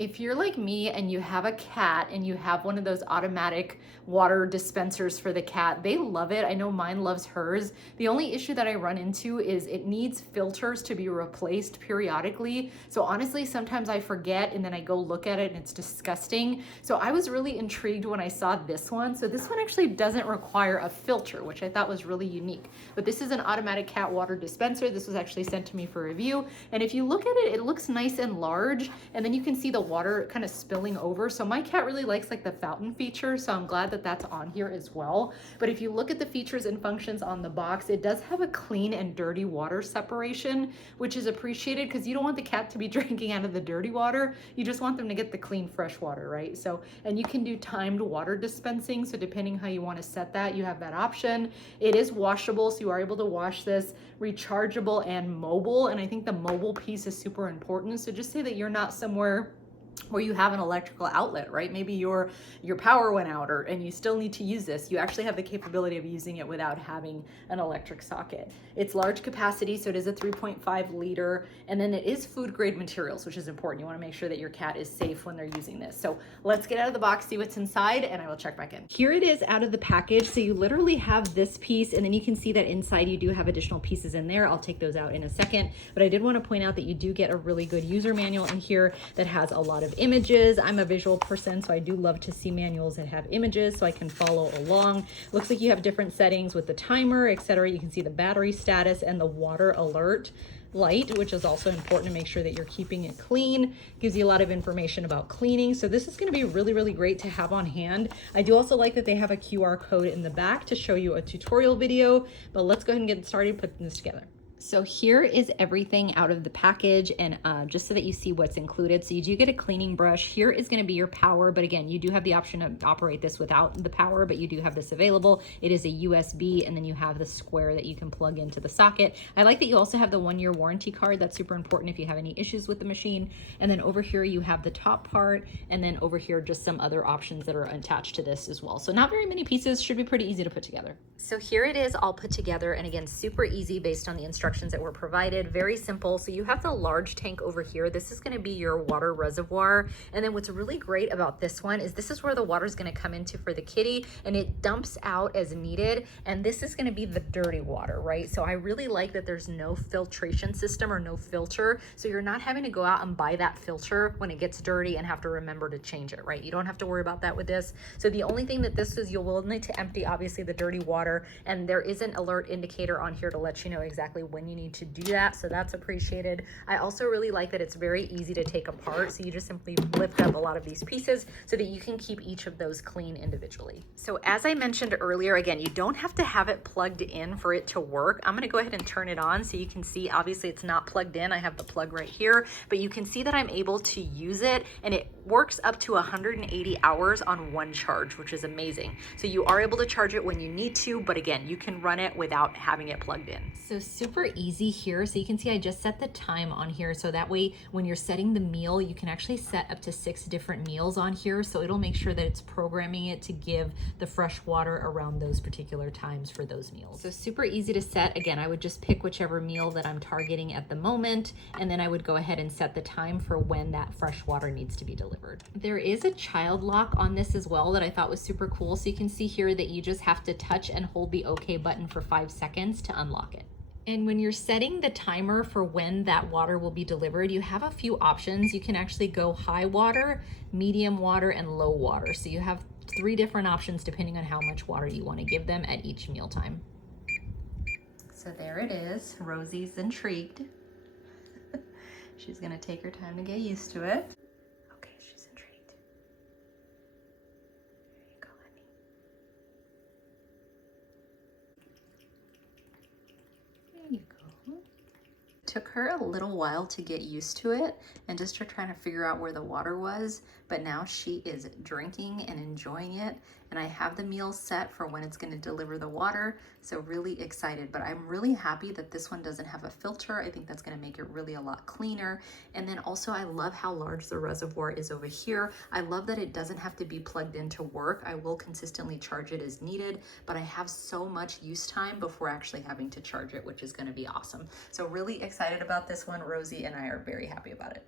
If you're like me and you have a cat and you have one of those automatic water dispensers for the cat, they love it. I know mine loves hers. The only issue that I run into is it needs filters to be replaced periodically. So honestly, sometimes I forget and then I go look at it and it's disgusting. So I was really intrigued when I saw this one. So this one actually doesn't require a filter, which I thought was really unique. But this is an automatic cat water dispenser. This was actually sent to me for review. And if you look at it, it looks nice and large. And then you can see the water kind of spilling over. So my cat really likes like the fountain feature. So I'm glad that that's on here as well. But if you look at the features and functions on the box, it does have a clean and dirty water separation, which is appreciated because you don't want the cat to be drinking out of the dirty water. You just want them to get the clean, fresh water, right? So, and you can do timed water dispensing. So depending how you want to set that, you have that option. It is washable. So you are able to wash this, rechargeable and mobile. And I think the mobile piece is super important. So just say that you're not somewhere where you have an electrical outlet, right? Maybe your power went out and you still need to use this. You actually have the capability of using it without having an electric socket. It's large capacity, so it is a 3.5 liter, and then it is food grade materials, which is important. You wanna make sure that your cat is safe when they're using this. So let's get out of the box, see what's inside, and I will check back in. Here it is out of the package. So you literally have this piece, and then you can see that inside you do have additional pieces in there. I'll take those out in a second, but I did wanna point out that you do get a really good user manual in here that has a lot of images. I'm a visual person, so I do love to see manuals that have images so I can follow along. Looks like you have different settings with the timer, etc. You can see the battery status and the water alert light, which is also important to make sure that you're keeping it clean. Gives you a lot of information about cleaning. So this is going to be really, really great to have on hand. I do also like that they have a QR code in the back to show you a tutorial video, but let's go ahead and get started putting this together. So here is everything out of the package, and just so that you see what's included. So you do get a cleaning brush. Here is going to be your power, but again, you do have the option to operate this without the power, but you do have this available. It is a USB, and then you have the square that you can plug into the socket. I like that you also have the 1-year warranty card. That's super important if you have any issues with the machine. And then over here you have the top part, and then over here just some other options that are attached to this as well. So not very many pieces, should be pretty easy to put together. So here it is all put together, and again, super easy based on the instructions that were provided. Very simple. So you have the large tank over here. This is going to be your water reservoir. And then what's really great about this one is this is where the water is going to come into for the kitty, and it dumps out as needed. And this is going to be the dirty water, right? So I really like that there's no filtration system or no filter. So you're not having to go out and buy that filter when it gets dirty and have to remember to change it, right? You don't have to worry about that with this. So the only thing that this is, you will need to empty obviously the dirty water, and there is an alert indicator on here to let you know exactly when you need to do that, so that's appreciated. I also really like that it's very easy to take apart, so you just simply lift up a lot of these pieces so that you can keep each of those clean individually. So as I mentioned earlier, again, you don't have to have it plugged in for it to work. I'm going to go ahead and turn it on so you can see, obviously it's not plugged in. I have the plug right here, but you can see that I'm able to use it, and it works up to 180 hours on one charge, which is amazing. So you are able to charge it when you need to, but again, you can run it without having it plugged in. So super easy here. So you can see I just set the time on here, so that way when you're setting the meal, you can actually set up to 6 different meals on here, so it'll make sure that it's programming it to give the fresh water around those particular times for those meals. So super easy to set. Again, I would just pick whichever meal that I'm targeting at the moment, and then I would go ahead and set the time for when that fresh water needs to be delivered. There is a child lock on this as well that I thought was super cool. So you can see here that you just have to touch and hold the OK button for 5 seconds to unlock it. And when you're setting the timer for when that water will be delivered, you have a few options. You can actually go high water, medium water, and low water. So you have 3 different options depending on how much water you want to give them at each mealtime. So there it is. Rosie's intrigued. She's gonna take her time to get used to it. Okay, she's intrigued. There you go, honey. There you go. It took her a little while to get used to it and just to trying to figure out where the water was, but now she is drinking and enjoying it, and I have the meal set for when it's going to deliver the water, so really excited. But I'm really happy that this one doesn't have a filter. I think that's going to make it really a lot cleaner. And then also I love how large the reservoir is over here. I love that it doesn't have to be plugged in to work. I will consistently charge it as needed, but I have so much use time before actually having to charge it, which is going to be awesome. So really excited about this one. Rosie and I are very happy about it.